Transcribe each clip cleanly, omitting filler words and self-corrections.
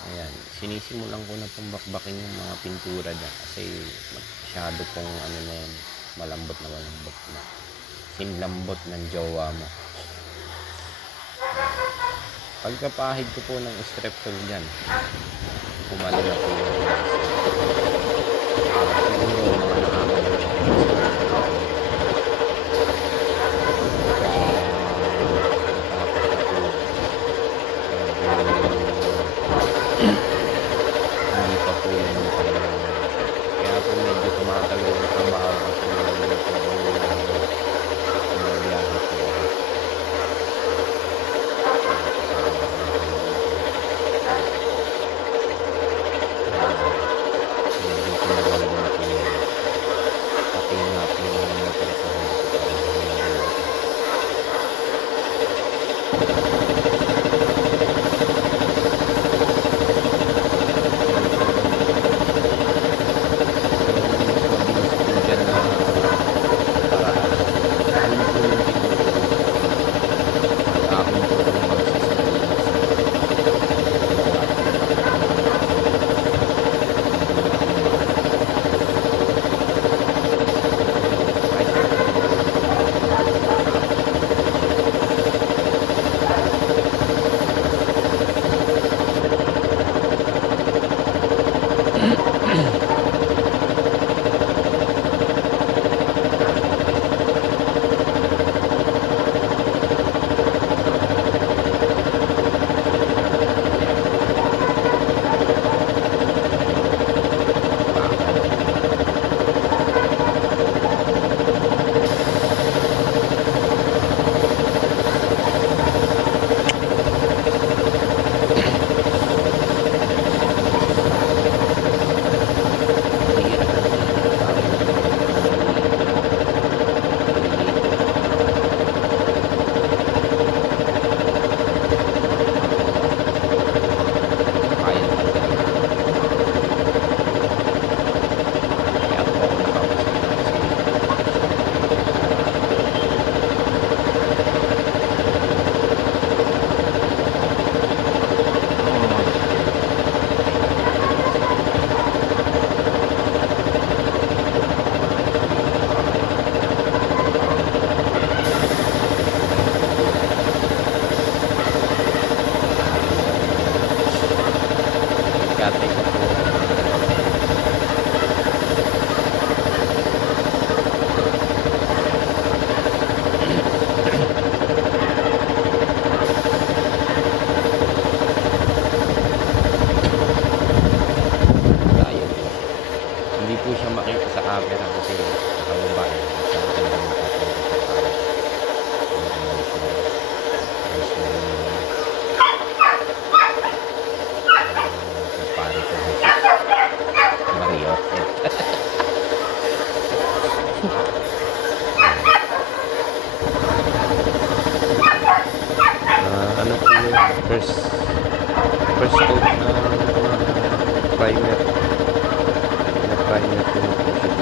Ayan, sinisimulan ko na pong bakbakin yung mga pintura dyan kasi masyado pong ano na yan, malambot na. Sinlambot ng jowa mo. Pagkapahid ko po ng strepsil dyan, pumalo na po yung siguro mga hindi pa po yung kaya po medyo tumatagal yung trabaho kasi medyo po biyahe po ako. Medyo tinagal na po yun. Pati nga po yung motor ko first coat na primer ko na po siya.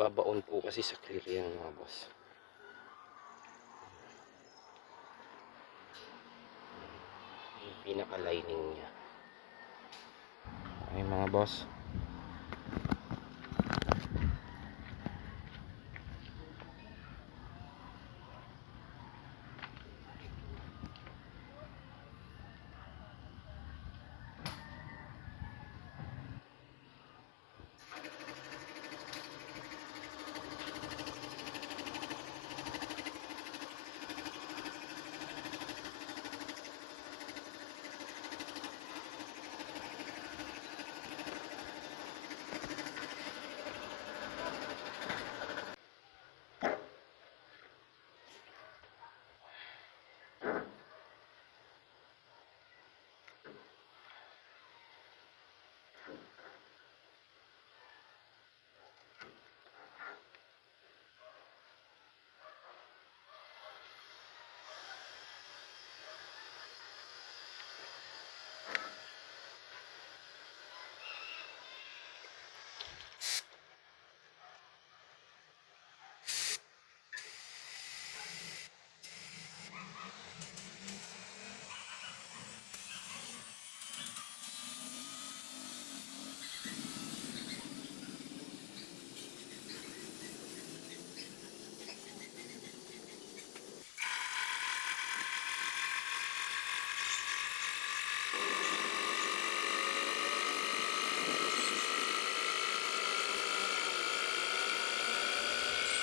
Ibabaon po kasi sa clear yan mga boss. Yung pinaka-lining niya. Ay mga boss.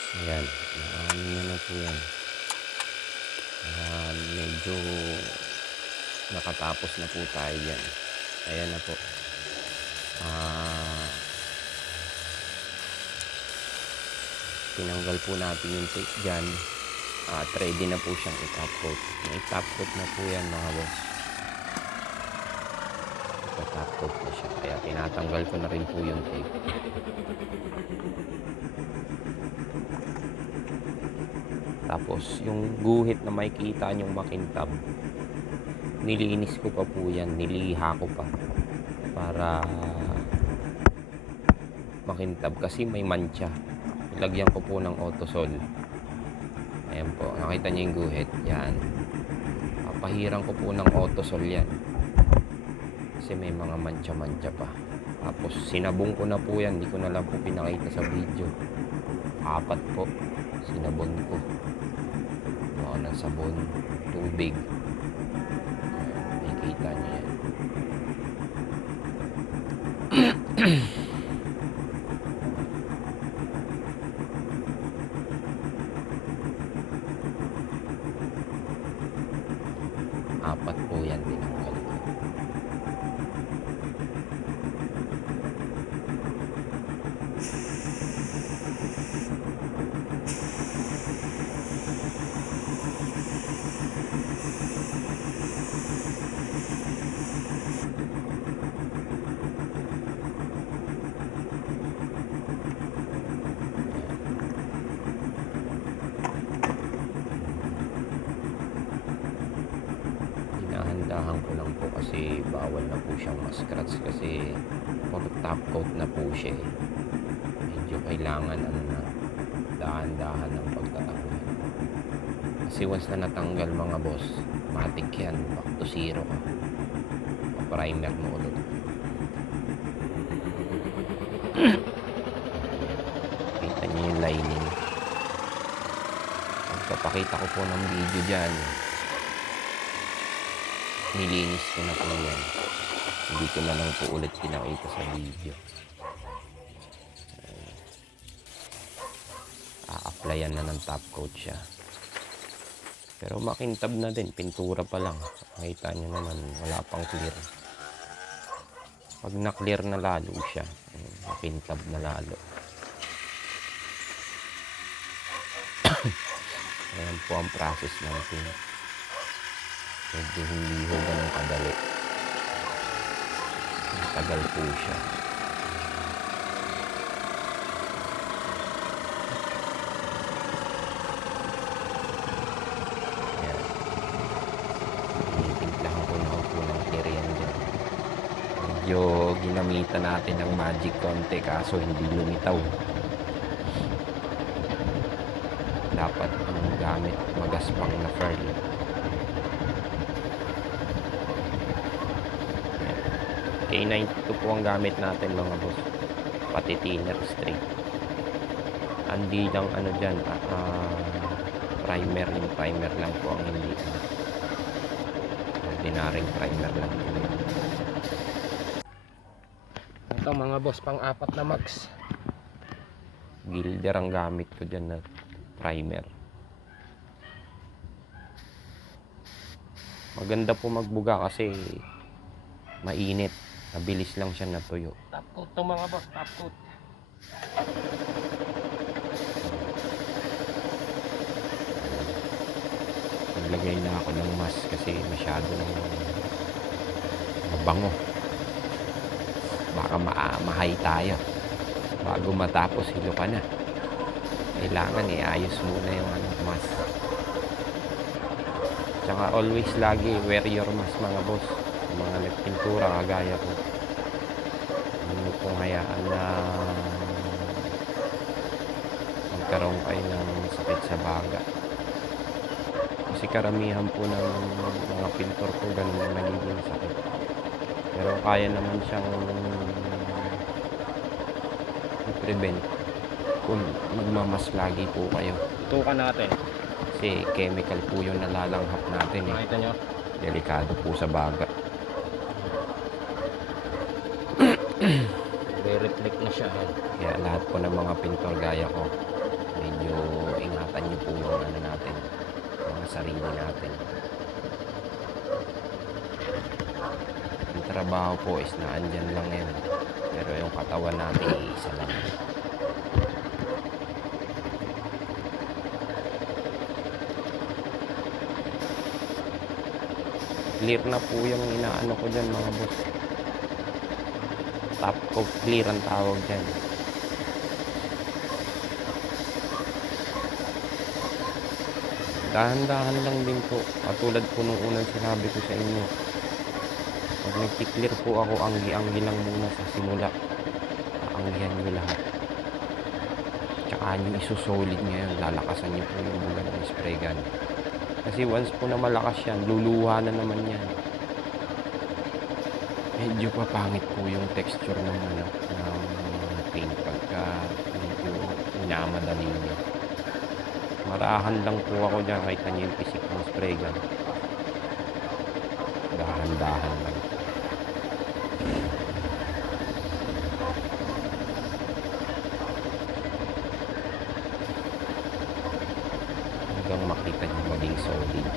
Ayan, ano na po yan. Medyo nakatapos na po tayo yan. Ayan na po. Tinanggal po natin yung tape dyan. At ready na po siyang i-top coat. I-top coat na po yan mga boss. I-top coat na siya. Kaya tinatanggal ko na rin po yung tape. Tapos yung guhit na makikita nyong makintab, nilinis ko pa po yan. Niliha ko pa para makintab kasi may mancha. Ilagyan ko po ng Autosol. Ayan po, nakita niyo yung guhit. Yan. Papahiran ko po ng Autosol yan. Kasi may mga mancha-mancha pa. Tapos sinabong ko na po yan. Hindi ko na lang po pinakita sa video. 4 po. Sinabon ko. Ng sabon, tubig. Makikita niyo yan. Apat po yan tinanggal ko. Dahan ko lang po kasi bawal na po siyang ma-scratch kasi pag top coat na po siya medyo kailangan na dahan-dahan ng pagtatanggal kasi once na natanggal mga boss matik yan, back to zero ka, primer mo ulit. Kita niyo yung lining. Pagpapakita ko po ng video dyan, nilinis ko na po yan. Hindi ko na lang po ulit pinakita sa video. A-applyan na ng top coat siya. Pero makintab na din. Pintura pa lang. Makita nyo naman, wala pang clear. Pag na-clear na lalo siya, makintab na lalo. Ayan po ang process natin. Medyo hindi ho ganun kadali. Matagal po siya. Ayan. Tinimplahan ko na po ng clear yan dyan. Medyo ginamitan natin ng magic konti kaso hindi lumitaw. Dapat ang gamit magaspang na fern. K92 po ang gamit natin mga boss, pati thinner straight. Hindi lang ano dyan, primer, yung primer lang po ang hindi, ordinaryong primer lang po. Ito mga boss, pang-4 na max Gilder ang gamit ko dyan na primer. Maganda po magbuga kasi mainit. Mabilis lang siya natuyo. Top coat to mga boss, top coat. Naglagay na ako ng mask kasi masyado nang mabango. Baka mahay tayo. Bago matapos, hilo ka na. Kailangan iayos muna yung mask. Tsaka always lagi wear your mask mga boss. Mga nagpintura kagaya ko, hindi pong hayaan na magkaroon kayo ng sakit sa baga kasi karamihan po ng mga pintor ko ganun ang nagiging sakit, pero kaya naman siyang i-prevent kung magmamas lagi po kayo. Tutukan natin kasi chemical po yung nalalanghap natin makita nyo, delikado po sa baga. re-reflect na siya. Kaya lahat po ng mga pintor gaya ko medyo po yung ano natin, mga sarili natin. Yung trabaho po is naandyan lang yan. Pero yung katawan natin, isa lang. Clear na po yung inaano ko dyan mga boss. Top coat clear ang tawag dyan. Dahan-dahan lang din po. Katulad po nung unang sinabi ko sa inyo. Pag nag-clear po ako, anggi-anggi lang muna sa simula. Anggihan nyo lahat. Tsaka nyo isusolid ngayon. Lalakasan nyo po yung bulan ng spray gun. Kasi once po na malakas yan, luluha na naman yan. Medyo papangit po yung texture ng ano, ng paint pagka medyo inamadali nyo. Marahan lang po ako dyan kahit na yung pisik ng spray gun. Dahan-dahan lang. Hanggang makita nyo maging solid.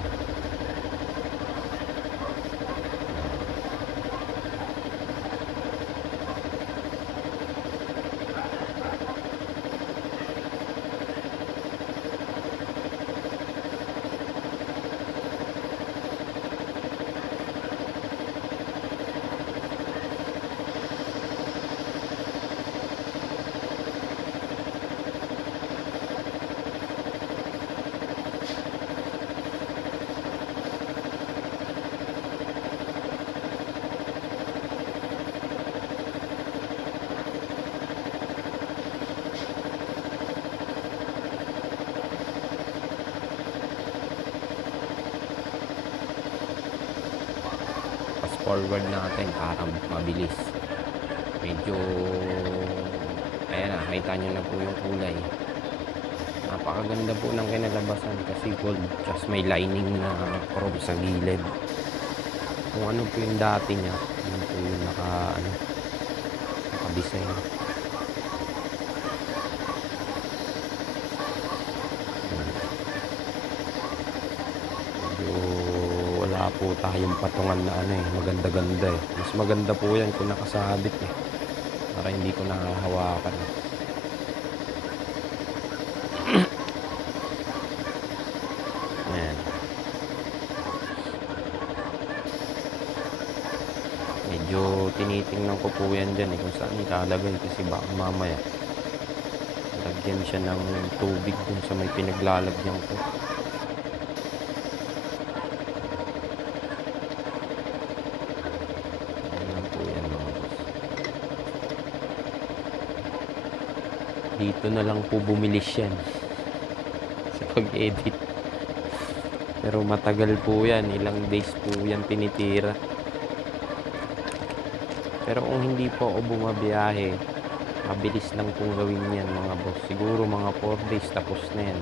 Forward natin para mabilis. Medyo ayan na, makita nyo na po yung kulay. Napakaganda po ng kinalabasan kasi gold, just may lining na chrome sa gilid. Kung ano po yung dati niya, yun po yung naka-design. Wala po tayong patungan na maganda-ganda eh. Mas maganda po yan kung nakasabit eh. Para hindi ko nahahawakan. Ayan. Medyo tinitingnan ko po yan dyan eh kung saan ilalagay kasi baka mamaya lagyan siya ng tubig dun sa may pinaglalagyan ko. Dito na lang po bumilis yan sa pag-edit. Pero matagal po yan. Ilang days po yan tinitira. Pero kung hindi po ako bumabiyahe, mabilis lang pong gawin yan mga boss. Siguro mga 4 days tapos na yan.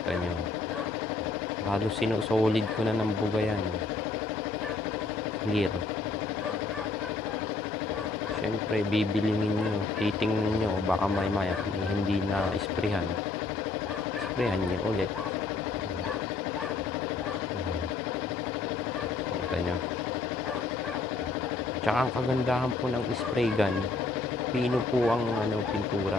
Ito nyo. Halos sinusolid ko na ng buga yan. Clear. Siyempre, bibilingin nyo, titingnan nyo, baka may hindi na isprehan. Isprehan nyo ulit. Kita nyo. Tsaka ang kagandahan po ng spray gun, pino po ang pintura.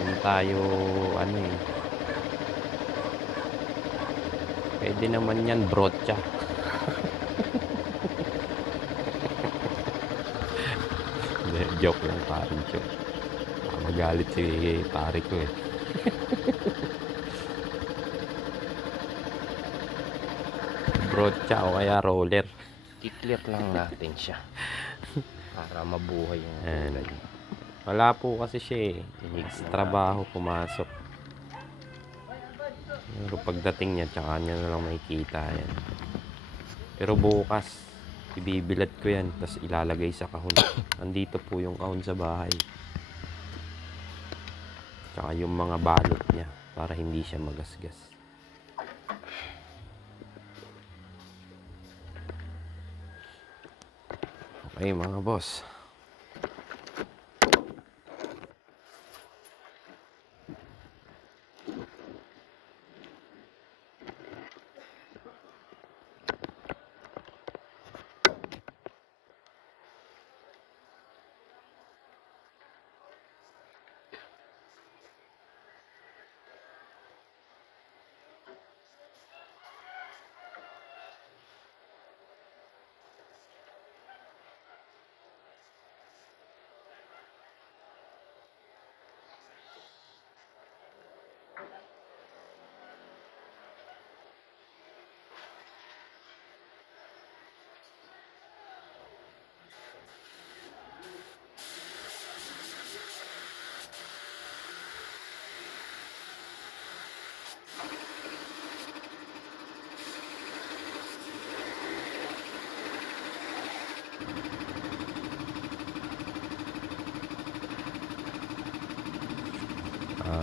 Yan tayo, pwede naman yan brocha. Joke lang, parang joke. Magalit si pare ko eh. Brocha o kaya roller. I-clear lang natin siya para mabuhay yung kulay. Wala po kasi siya eh. Trabaho pumasok. Pero pagdating niya, tsaka niya na lang makikita yan. Pero bukas, ibibilad ko yan, tapos ilalagay sa kahon. Andito po yung kahon sa bahay. Tsaka yung mga balot niya, para hindi siya magasgas. Okay mga boss.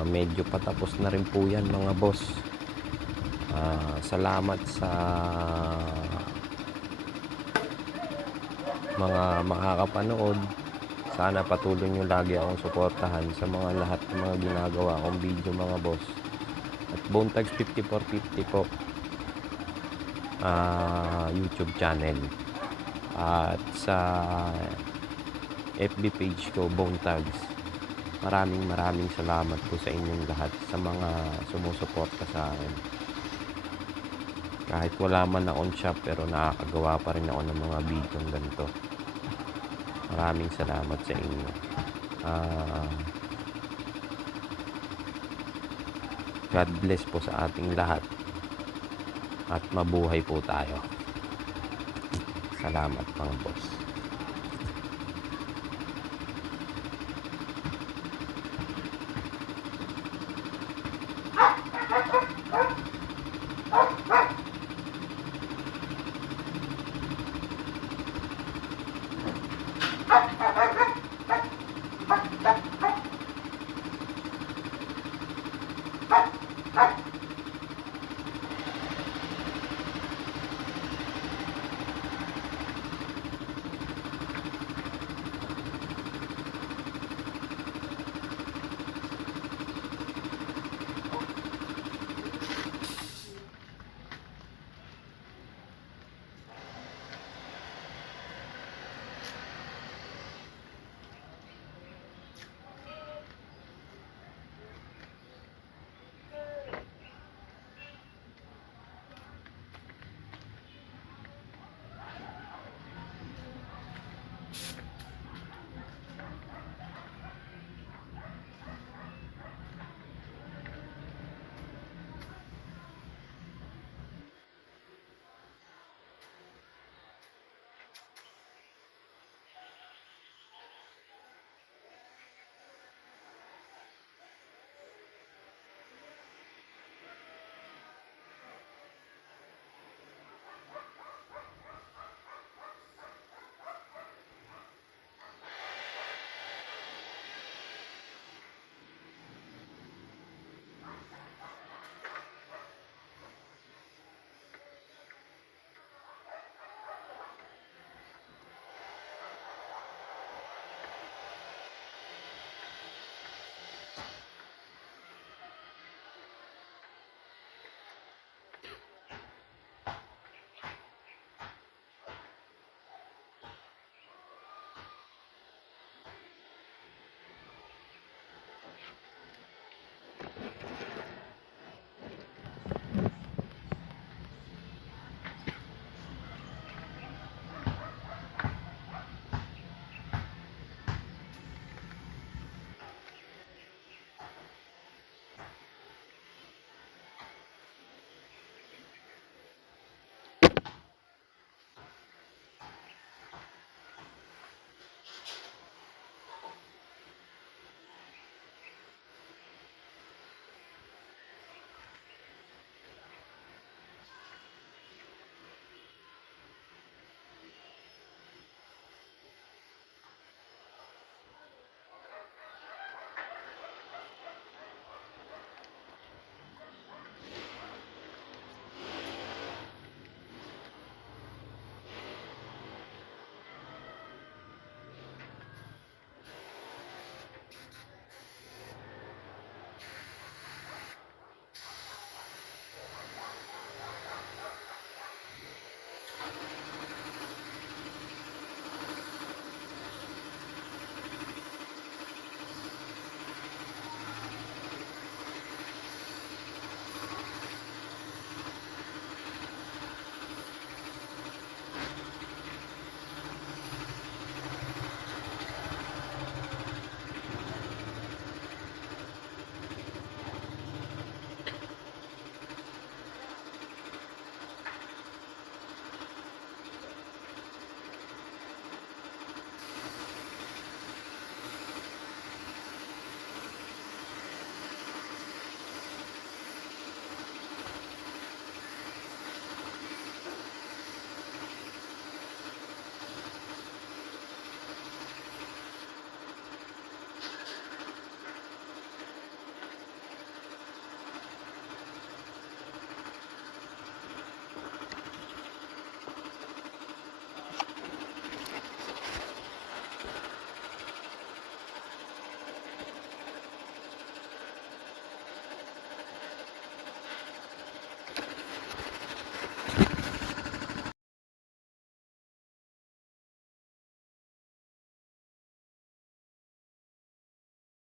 Medyo patapos na rin po yan mga boss. Salamat sa mga makakapanood. Sana patuloy nyo lagi akong suportahan sa mga lahat ng mga ginagawa kong video mga boss. At Bonetags 5450 po YouTube channel. At sa FB page ko Bonetags. Maraming salamat po sa inyong lahat sa mga sumusuporta sa akin. Kahit wala man na on shop pero nakakagawa pa rin ako ng mga video ganito. Maraming salamat sa inyo. God bless po sa ating lahat. At mabuhay po tayo. Salamat mga boss.